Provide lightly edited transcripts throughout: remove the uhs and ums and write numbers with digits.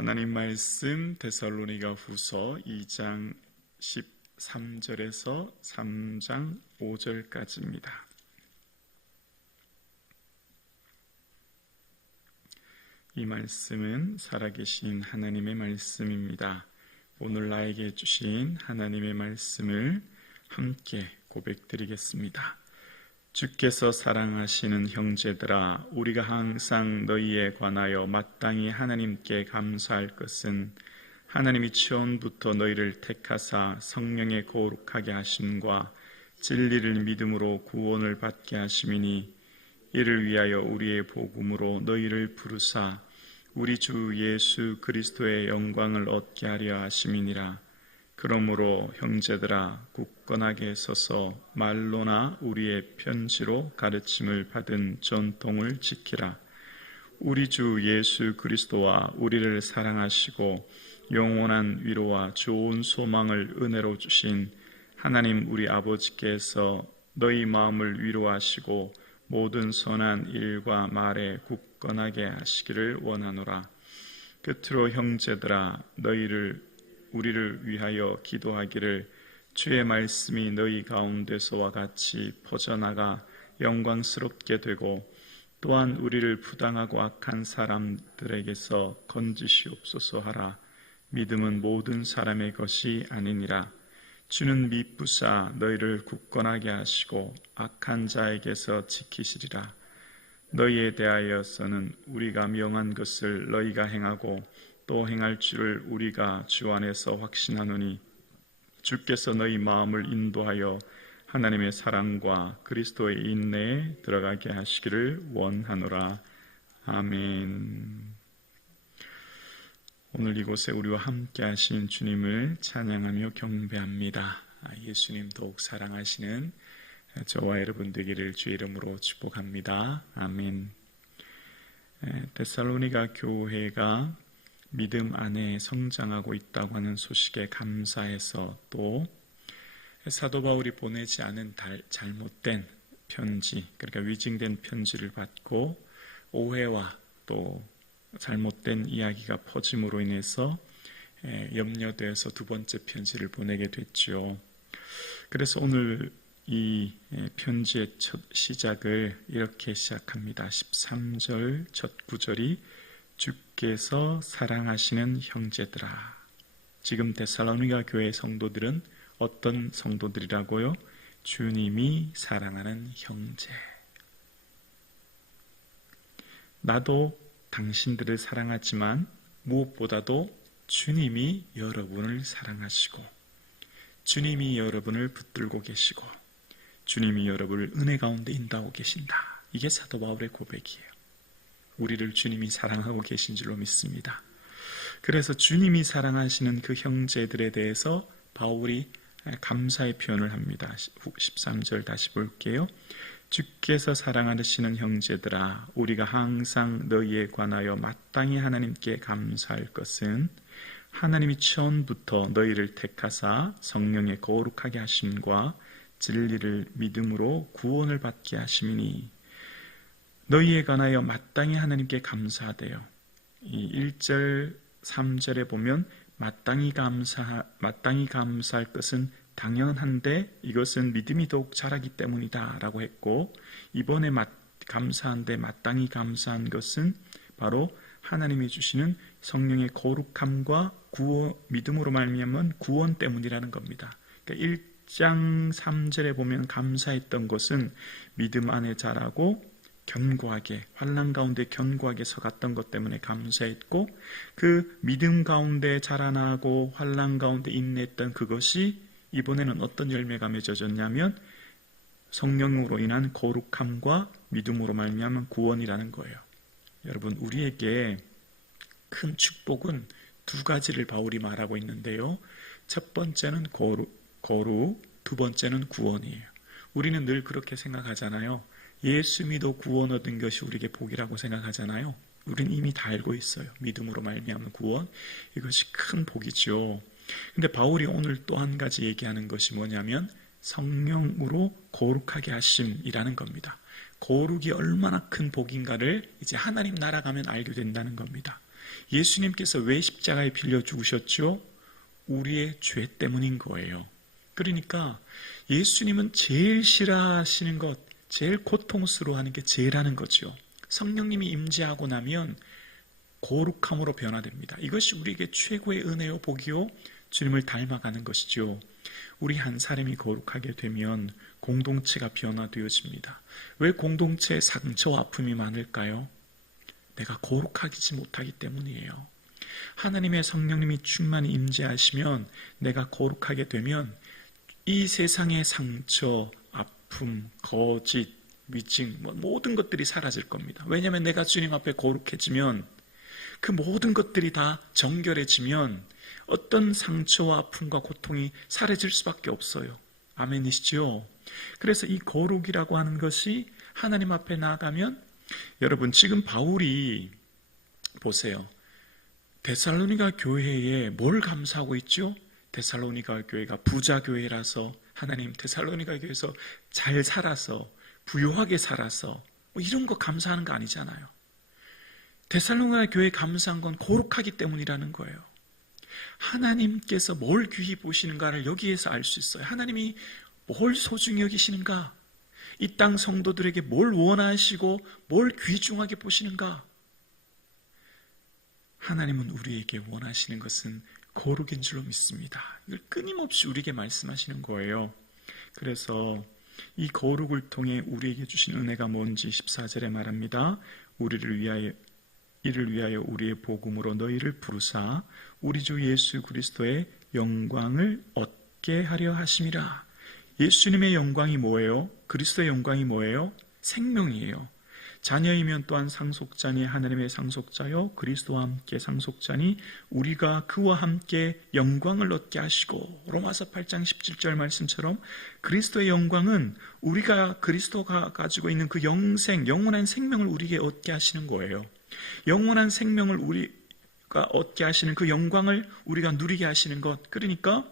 하나님 말씀 데살로니가 후서 2장 13절에서 3장 5절까지입니다. 이 말씀은 살아계신 하나님의 말씀입니다. 오늘 나에게 주신 하나님의 말씀을 함께 고백드리겠습니다. 주께서 사랑하시는 형제들아, 우리가 항상 너희에 관하여 마땅히 하나님께 감사할 것은 하나님이 처음부터 너희를 택하사 성령의 거룩하게 하심과 진리를 믿음으로 구원을 받게 하심이니, 이를 위하여 우리의 복음으로 너희를 부르사 우리 주 예수 그리스도의 영광을 얻게 하려 하심이니라. 그러므로 형제들아, 굳건하게 서서 말로나 우리의 편지로 가르침을 받은 전통을 지키라. 우리 주 예수 그리스도와 우리를 사랑하시고 영원한 위로와 좋은 소망을 은혜로 주신 하나님 우리 아버지께서 너희 마음을 위로하시고 모든 선한 일과 말에 굳건하게 하시기를 원하노라. 끝으로 형제들아, 우리를 위하여 기도하기를, 주의 말씀이 너희 가운데서와 같이 퍼져나가 영광스럽게 되고, 또한 우리를 부당하고 악한 사람들에게서 건지시옵소서 하라. 믿음은 모든 사람의 것이 아니니라. 주는 미쁘사 너희를 굳건하게 하시고 악한 자에게서 지키시리라. 너희에 대하여서는 우리가 명한 것을 너희가 행하고 또 행할 줄을 우리가 주 안에서 확신하노니, 주께서 너희 마음을 인도하여 하나님의 사랑과 그리스도의 인내에 들어가게 하시기를 원하노라. 아멘. 오늘 이곳에 우리와 함께 하신 주님을 찬양하며 경배합니다. 예수님 더욱 사랑하시는 저와 여러분 되기를 주의 이름으로 축복합니다. 아멘. 데살로니가 교회가 믿음 안에 성장하고 있다고 하는 소식에 감사해서, 또 사도 바울이 보내지 않은 잘못된 편지, 그러니까 위증된 편지를 받고 오해와 또 잘못된 이야기가 퍼짐으로 인해서 염려되어서 두 번째 편지를 보내게 됐죠. 그래서 오늘 이 편지의 첫 시작을 이렇게 시작합니다. 13절 첫 구절이 주께서 사랑하시는 형제들아. 지금 데살로니가 교회 성도들은 어떤 성도들이라고요? 주님이 사랑하는 형제. 나도 당신들을 사랑하지만 무엇보다도 주님이 여러분을 사랑하시고, 주님이 여러분을 붙들고 계시고, 주님이 여러분을 은혜 가운데 인도하고 계신다. 이게 사도 바울의 고백이에요. 우리를 주님이 사랑하고 계신 줄로 믿습니다. 그래서 주님이 사랑하시는 그 형제들에 대해서 바울이 감사의 표현을 합니다. 13절 다시 볼게요. 주께서 사랑하시는 형제들아, 우리가 항상 너희에 관하여 마땅히 하나님께 감사할 것은 하나님이 처음부터 너희를 택하사 성령의 거룩하게 하심과 진리를 믿음으로 구원을 받게 하심이니, 너희에 관하여 마땅히 하나님께 감사하되요. 이 1절 3절에 보면 마땅히 감사할 것은 당연한데 이것은 믿음이 더욱 자라기 때문이다 라고 했고, 이번에 감사한데 마땅히 감사한 것은 바로 하나님이 주시는 성령의 거룩함과 믿음으로 말미암은 구원 때문이라는 겁니다. 그러니까 1장 3절에 보면 감사했던 것은 믿음 안에 자라고 견고하게, 환난 가운데 견고하게 서갔던 것 때문에 감사했고, 그 믿음 가운데 자라나고 환난 가운데 인내했던 그것이 이번에는 어떤 열매가 맺어졌냐면 성령으로 인한 거룩함과 믿음으로 말미암은 구원이라는 거예요. 여러분, 우리에게 큰 축복은 두 가지를 바울이 말하고 있는데요. 첫 번째는 거룩, 두 번째는 구원이에요. 우리는 늘 그렇게 생각하잖아요. 예수 믿어 구원 얻은 것이 우리에게 복이라고 생각하잖아요. 우리는 이미 다 알고 있어요. 믿음으로 말미암은 구원, 이것이 큰 복이죠. 근데 바울이 오늘 또 한 가지 얘기하는 것이 뭐냐면 성령으로 거룩하게 하심이라는 겁니다. 거룩이 얼마나 큰 복인가를 이제 하나님 나라 가면 알게 된다는 겁니다. 예수님께서 왜 십자가에 빌려 죽으셨죠? 우리의 죄 때문인 거예요. 그러니까 예수님은 제일 싫어하시는 것, 제일 고통스러워하는 게 죄라는 거죠. 성령님이 임재하고 나면 거룩함으로 변화됩니다. 이것이 우리에게 최고의 은혜요 복이요 주님을 닮아가는 것이죠. 우리 한 사람이 거룩하게 되면 공동체가 변화되어집니다. 왜 공동체에 상처와 아픔이 많을까요? 내가 거룩하지 못하기 때문이에요. 하나님의 성령님이 충만히 임재하시면, 내가 거룩하게 되면 이 세상의 상처, 아픔, 거짓, 위증, 모든 것들이 사라질 겁니다. 왜냐하면 내가 주님 앞에 거룩해지면, 그 모든 것들이 다 정결해지면 어떤 상처와 아픔과 고통이 사라질 수밖에 없어요. 아멘이시죠? 그래서 이 거룩이라고 하는 것이 하나님 앞에 나아가면, 여러분 지금 바울이 보세요. 데살로니가 교회에 뭘 감사하고 있죠? 데살로니가 교회가 부자 교회라서, 하나님 데살로니가 교회에서 잘 살아서, 부유하게 살아서 이런 거 감사하는 거 아니잖아요. 데살로니가 교회에 감사한 건 거룩하기 때문이라는 거예요. 하나님께서 뭘 귀히 보시는가를 여기에서 알 수 있어요. 하나님이 뭘 소중히 여기시는가, 이 땅 성도들에게 뭘 원하시고 뭘 귀중하게 보시는가. 하나님은 우리에게 원하시는 것은 거룩인 줄로 믿습니다. 이걸 끊임없이 우리에게 말씀하시는 거예요. 그래서 이 거룩을 통해 우리에게 주신 은혜가 뭔지 14절에 말합니다. 이를 위하여 우리의 복음으로 너희를 부르사 우리 주 예수 그리스도의 영광을 얻게 하려 하심이라. 예수님의 영광이 뭐예요? 그리스도의 영광이 뭐예요? 생명이에요. 자녀이면 또한 상속자니 하나님의 상속자요 그리스도와 함께 상속자니 우리가 그와 함께 영광을 얻게 하시고. 로마서 8장 17절 말씀처럼 그리스도의 영광은 우리가 그리스도가 가지고 있는 그 영원한 생명을 우리에게 얻게 하시는 거예요. 영원한 생명을 우리가 얻게 하시는 그 영광을 우리가 누리게 하시는 것. 그러니까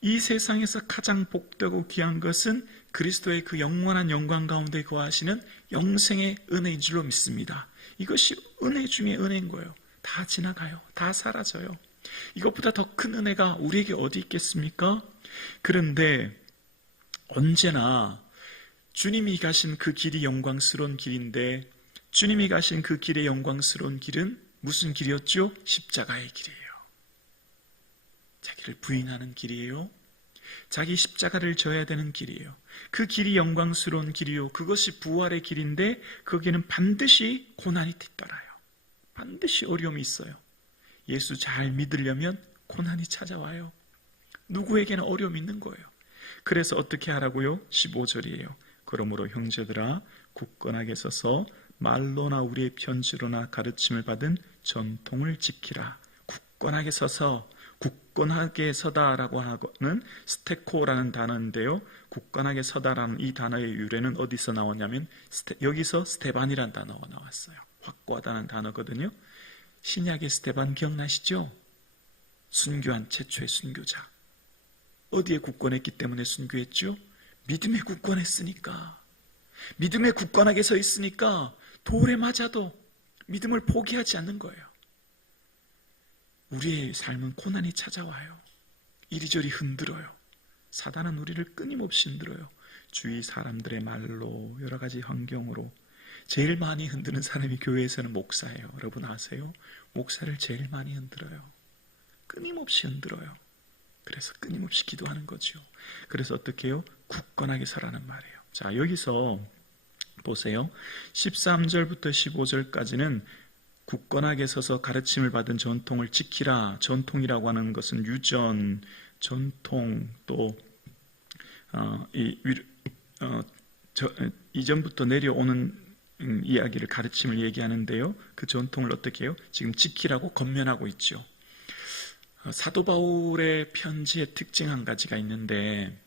이 세상에서 가장 복되고 귀한 것은 그리스도의 그 영원한 영광 가운데 거하시는 영생의 은혜인 줄로 믿습니다. 이것이 은혜 중에 은혜인 거예요. 다 지나가요. 다 사라져요. 이것보다 더 큰 은혜가 우리에게 어디 있겠습니까? 그런데 언제나 주님이 가신 그 길이 영광스러운 길인데, 주님이 가신 그 길의 영광스러운 길은 무슨 길이었죠? 십자가의 길이에요. 자기를 부인하는 길이에요. 자기 십자가를 져야 되는 길이에요. 그 길이 영광스러운 길이요, 그것이 부활의 길인데 거기에는 반드시 고난이 뒤따라요. 반드시 어려움이 있어요. 예수 잘 믿으려면 고난이 찾아와요. 누구에게나 어려움이 있는 거예요. 그래서 어떻게 하라고요? 15절이에요. 그러므로 형제들아 굳건하게 서서 말로나 우리의 편지로나 가르침을 받은 전통을 지키라. 굳건하게 서서, 굳건하게 서다라고 하는 스테코라는 단어인데요. 굳건하게 서다라는 이 단어의 유래는 어디서 나왔냐면 여기서 스테반이라는 단어가 나왔어요. 확고하다는 단어거든요. 신약의 스테반 기억나시죠? 순교한 최초의 순교자. 어디에 굳건했기 때문에 순교했죠? 믿음에 굳건했으니까. 믿음에 굳건하게 서 있으니까 돌에 맞아도 믿음을 포기하지 않는 거예요. 우리의 삶은 고난이 찾아와요. 이리저리 흔들어요. 사단은 우리를 끊임없이 흔들어요. 주위 사람들의 말로, 여러 가지 환경으로. 제일 많이 흔드는 사람이 교회에서는 목사예요. 여러분 아세요? 목사를 제일 많이 흔들어요. 끊임없이 흔들어요. 그래서 끊임없이 기도하는 거죠. 그래서 어떻게 해요? 굳건하게 서라는 말이에요. 자, 여기서 보세요. 13절부터 15절까지는 굳건하게 서서 가르침을 받은 전통을 지키라. 전통이라고 하는 것은 유전, 전통, 또 이전부터 내려오는 이야기를, 가르침을 얘기하는데요. 그 전통을 어떻게 해요? 지금 지키라고 권면하고 있죠. 사도 바울의 편지의 특징 한 가지가 있는데,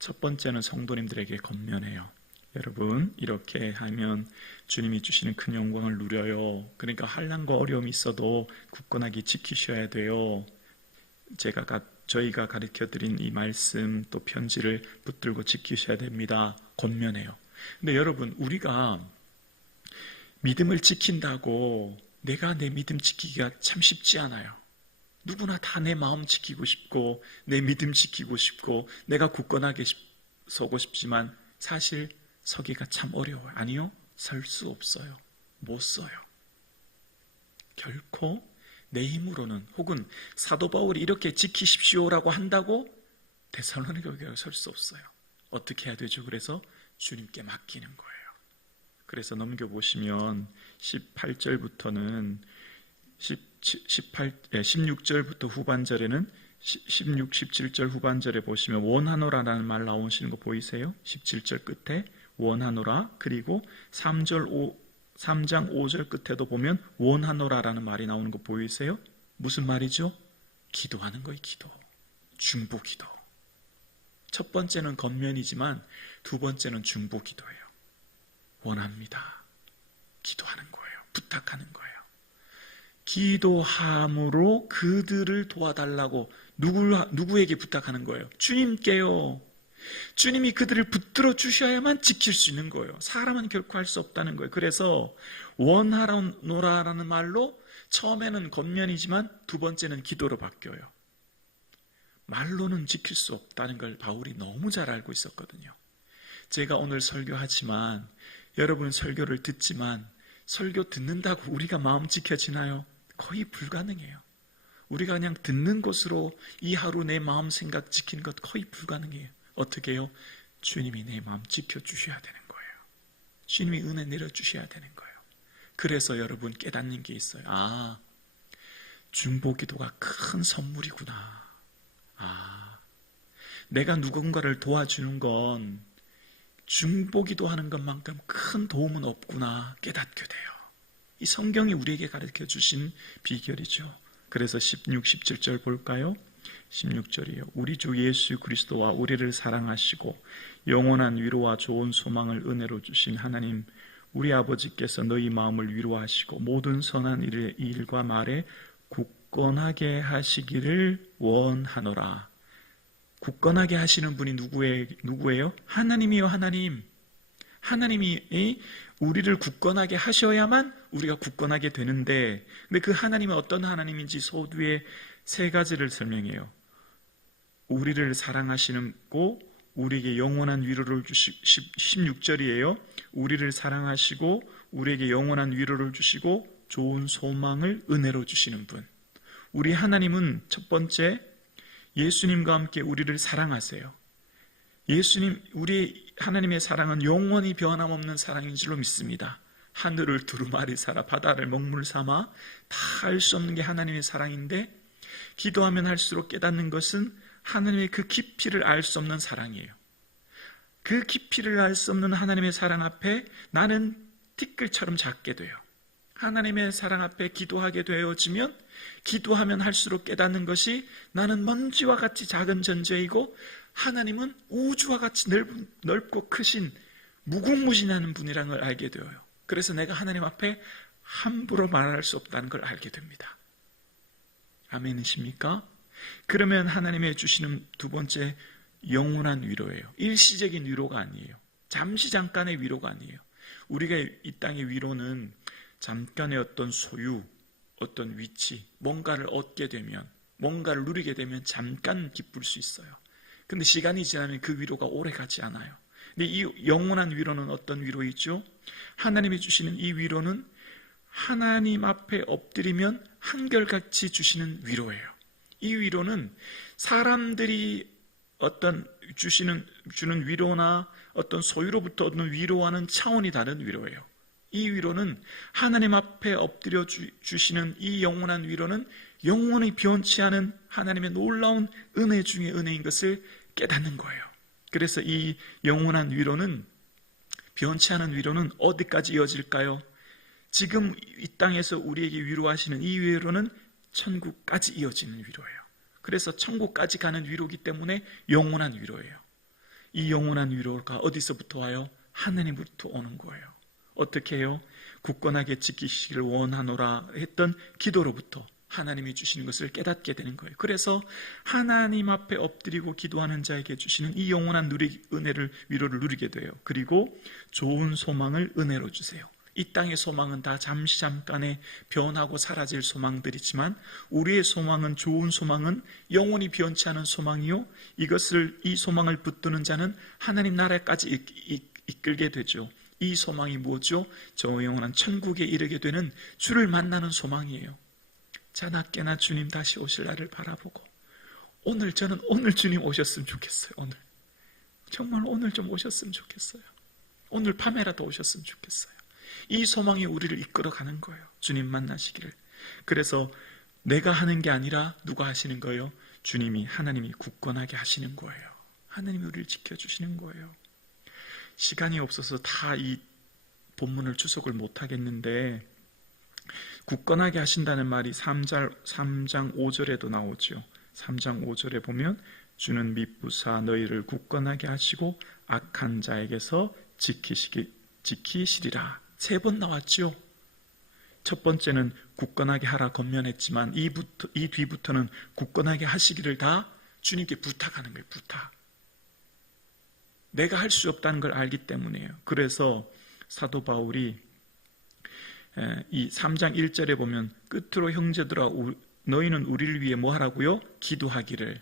첫 번째는 성도님들에게 권면해요. 여러분, 이렇게 하면 주님이 주시는 큰 영광을 누려요. 그러니까 환난과 어려움이 있어도 굳건하게 지키셔야 돼요. 저희가 가르쳐드린 이 말씀, 또 편지를 붙들고 지키셔야 됩니다. 권면해요. 근데 여러분, 우리가 믿음을 지킨다고 내가 내 믿음 지키기가 참 쉽지 않아요. 누구나 다 내 마음 지키고 싶고 내 믿음 지키고 싶고 내가 굳건하게 서고 싶지만 사실 서기가 참 어려워요. 아니요, 설 수 없어요. 못 서요. 결코 내 힘으로는, 혹은 사도 바울이 이렇게 지키십시오라고 한다고 데살로니가 교회에 설 수 없어요. 어떻게 해야 되죠? 그래서 주님께 맡기는 거예요. 그래서 넘겨보시면 18절부터는 16절부터 후반절에는 16, 17절 후반절에 보시면 원하노라라는 말 나오시는 거 보이세요? 17절 끝에 원하노라, 그리고 3장 5절 끝에도 보면 원하노라라는 말이 나오는 거 보이세요? 무슨 말이죠? 기도하는 거예요. 기도. 중보 기도. 첫 번째는 겉면이지만 두 번째는 중보 기도예요. 원합니다. 기도하는 거예요. 부탁하는 거예요. 기도함으로 그들을 도와달라고 누구에게 부탁하는 거예요? 주님께요. 주님이 그들을 붙들어 주셔야만 지킬 수 있는 거예요. 사람은 결코 할 수 없다는 거예요. 그래서 원하노라라는 말로 처음에는 겉면이지만 두 번째는 기도로 바뀌어요. 말로는 지킬 수 없다는 걸 바울이 너무 잘 알고 있었거든요. 제가 오늘 설교하지만, 여러분 설교를 듣지만, 설교 듣는다고 우리가 마음 지켜지나요? 거의 불가능해요. 우리가 그냥 듣는 것으로 이 하루 내 마음 생각 지키는 것 거의 불가능해요. 어떻게 해요? 주님이 내 마음 지켜주셔야 되는 거예요. 주님이 은혜 내려주셔야 되는 거예요. 그래서 여러분 깨닫는 게 있어요. 아, 중보 기도가 큰 선물이구나. 아, 내가 누군가를 도와주는 건 중보 기도하는 것만큼 큰 도움은 없구나 깨닫게 돼요. 이 성경이 우리에게 가르쳐 주신 비결이죠. 그래서 16, 17절 볼까요? 16절이요. 우리 주 예수 그리스도와 우리를 사랑하시고 영원한 위로와 좋은 소망을 은혜로 주신 하나님, 우리 아버지께서 너희 마음을 위로하시고 모든 선한 일과 말에 굳건하게 하시기를 원하노라. 굳건하게 하시는 분이 누구예요? 하나님이요. 하나님. 하나님이 우리를 굳건하게 하셔야만 우리가 굳건하게 되는데, 근데 그 하나님은 어떤 하나님인지 서두에 세 가지를 설명해요. 우리를 사랑하시고 우리에게 영원한 위로를 16절이에요. 우리를 사랑하시고 우리에게 영원한 위로를 주시고 좋은 소망을 은혜로 주시는 분. 우리 하나님은 첫 번째, 예수님과 함께 우리를 사랑하세요. 예수님, 우리 하나님의 사랑은 영원히 변함없는 사랑인 줄로 믿습니다. 하늘을 두루마리 삼아 바다를 먹물 삼아 다 알 수 없는 게 하나님의 사랑인데, 기도하면 할수록 깨닫는 것은 하나님의 그 깊이를 알 수 없는 사랑이에요. 그 깊이를 알 수 없는 하나님의 사랑 앞에 나는 티끌처럼 작게 돼요. 하나님의 사랑 앞에 기도하게 되어지면, 기도하면 할수록 깨닫는 것이 나는 먼지와 같이 작은 존재이고 하나님은 우주와 같이 넓고 크신 무궁무진한 분이라는 걸 알게 되어요. 그래서 내가 하나님 앞에 함부로 말할 수 없다는 걸 알게 됩니다. 아멘이십니까? 그러면 하나님의 주시는 두 번째, 영원한 위로예요. 일시적인 위로가 아니에요. 잠깐의 위로가 아니에요. 우리가 이 땅의 위로는 잠깐의 어떤 소유, 어떤 위치, 뭔가를 얻게 되면, 뭔가를 누리게 되면 잠깐 기쁠 수 있어요. 근데 시간이 지나면 그 위로가 오래 가지 않아요. 근데 이 영원한 위로는 어떤 위로이죠? 하나님이 주시는 이 위로는 하나님 앞에 엎드리면 한결같이 주시는 위로예요. 이 위로는 사람들이 주는 위로나 어떤 소유로부터 얻는 위로와는 차원이 다른 위로예요. 이 위로는 하나님 앞에 엎드려 주시는 이 영원한 위로는 영원히 변치 않은 하나님의 놀라운 은혜 중의 은혜인 것을 깨닫는 거예요. 그래서 이 영원한 위로는, 변치 않은 위로는 어디까지 이어질까요? 지금 이 땅에서 우리에게 위로하시는 이 위로는 천국까지 이어지는 위로예요. 그래서 천국까지 가는 위로이기 때문에 영원한 위로예요. 이 영원한 위로가 어디서부터 와요? 하나님으로부터 오는 거예요. 어떻게 해요? 굳건하게 지키시기를 원하노라 했던 기도로부터 하나님이 주시는 것을 깨닫게 되는 거예요. 그래서 하나님 앞에 엎드리고 기도하는 자에게 주시는 이 영원한 위로를 누리게 돼요. 그리고 좋은 소망을 은혜로 주세요. 이 땅의 소망은 다 잠시 잠깐에 변하고 사라질 소망들이지만 우리의 소망은, 좋은 소망은 영원히 변치 않은 소망이요, 이 소망을 붙드는 자는 하나님 나라까지 이끌게 되죠. 이 소망이 뭐죠? 저 영원한 천국에 이르게 되는 주를 만나는 소망이에요. 자, 낮게나 주님 다시 오실 날을 바라보고, 저는 오늘 주님 오셨으면 좋겠어요. 정말 오늘 좀 오셨으면 좋겠어요. 오늘 밤에라도 오셨으면 좋겠어요. 이 소망이 우리를 이끌어가는 거예요. 주님 만나시기를. 그래서 내가 하는 게 아니라 누가 하시는 거예요? 하나님이 굳건하게 하시는 거예요. 하나님이 우리를 지켜주시는 거예요. 시간이 없어서 다 이 본문을 주석을 못하겠는데, 굳건하게 하신다는 말이 3장 5절에도 나오죠. 3장 5절에 보면 주는 미쁘사 너희를 굳건하게 하시고 악한 자에게서 지키시리라. 3번 나왔죠. 첫 번째는 굳건하게 하라 권면했지만 이 뒤부터는 굳건하게 하시기를 다 주님께 부탁하는 거예요. 부탁. 내가 할 수 없다는 걸 알기 때문이에요. 그래서 사도 바울이 이 3장 1절에 보면 끝으로 형제들아 너희는 우리를 위해 뭐 하라고요? 기도하기를.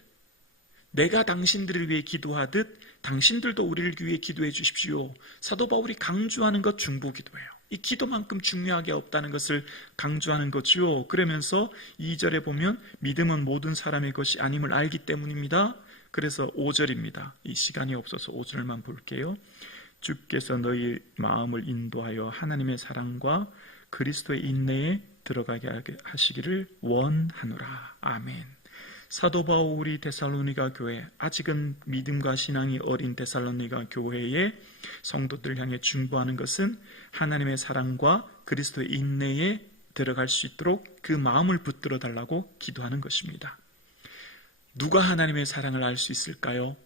내가 당신들을 위해 기도하듯 당신들도 우리를 위해 기도해 주십시오. 사도 바울이 강조하는 것 중보기도예요. 이 기도만큼 중요하게 없다는 것을 강조하는 거죠. 그러면서 2절에 보면 믿음은 모든 사람의 것이 아님을 알기 때문입니다. 그래서 5절입니다. 이 시간이 없어서 5절만 볼게요. 주께서 너희 마음을 인도하여 하나님의 사랑과 그리스도의 인내에 들어가게 하시기를 원하노라. 아멘. 사도 바울이 데살로니가 교회, 아직은 믿음과 신앙이 어린 데살로니가 교회의 성도들을 향해 중보하는 것은 하나님의 사랑과 그리스도의 인내에 들어갈 수 있도록 그 마음을 붙들어 달라고 기도하는 것입니다. 누가 하나님의 사랑을 알 수 있을까요?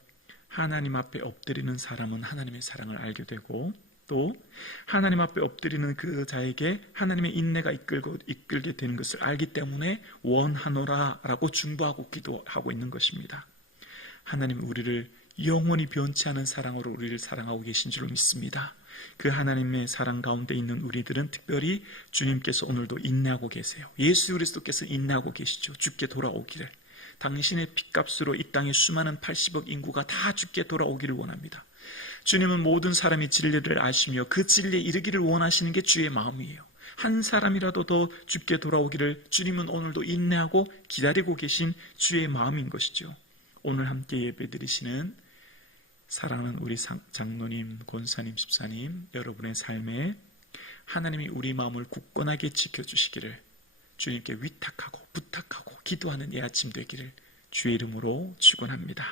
하나님 앞에 엎드리는 사람은 하나님의 사랑을 알게 되고, 또 하나님 앞에 엎드리는 그 자에게 하나님의 인내가 이끌게 되는 것을 알기 때문에 원하노라 라고 중보하고 기도하고 있는 것입니다. 하나님 우리를 영원히 변치 않은 사랑으로 우리를 사랑하고 계신 줄 믿습니다. 그 하나님의 사랑 가운데 있는 우리들은 특별히 주님께서 오늘도 인내하고 계세요. 예수 그리스도께서 인내하고 계시죠. 주께 돌아오기를. 당신의 핏값으로 이 땅의 수많은 80억 인구가 다 주께 돌아오기를 원합니다. 주님은 모든 사람이 진리를 아시며 그 진리에 이르기를 원하시는 게 주의 마음이에요. 한 사람이라도 더 주께 돌아오기를 주님은 오늘도 인내하고 기다리고 계신 주의 마음인 것이죠. 오늘 함께 예배드리시는 사랑하는 우리 장로님, 권사님, 집사님, 여러분의 삶에 하나님이 우리 마음을 굳건하게 지켜주시기를 주님께 위탁하고 부탁하고 기도하는 이 아침 되기를 주의 이름으로 축원합니다.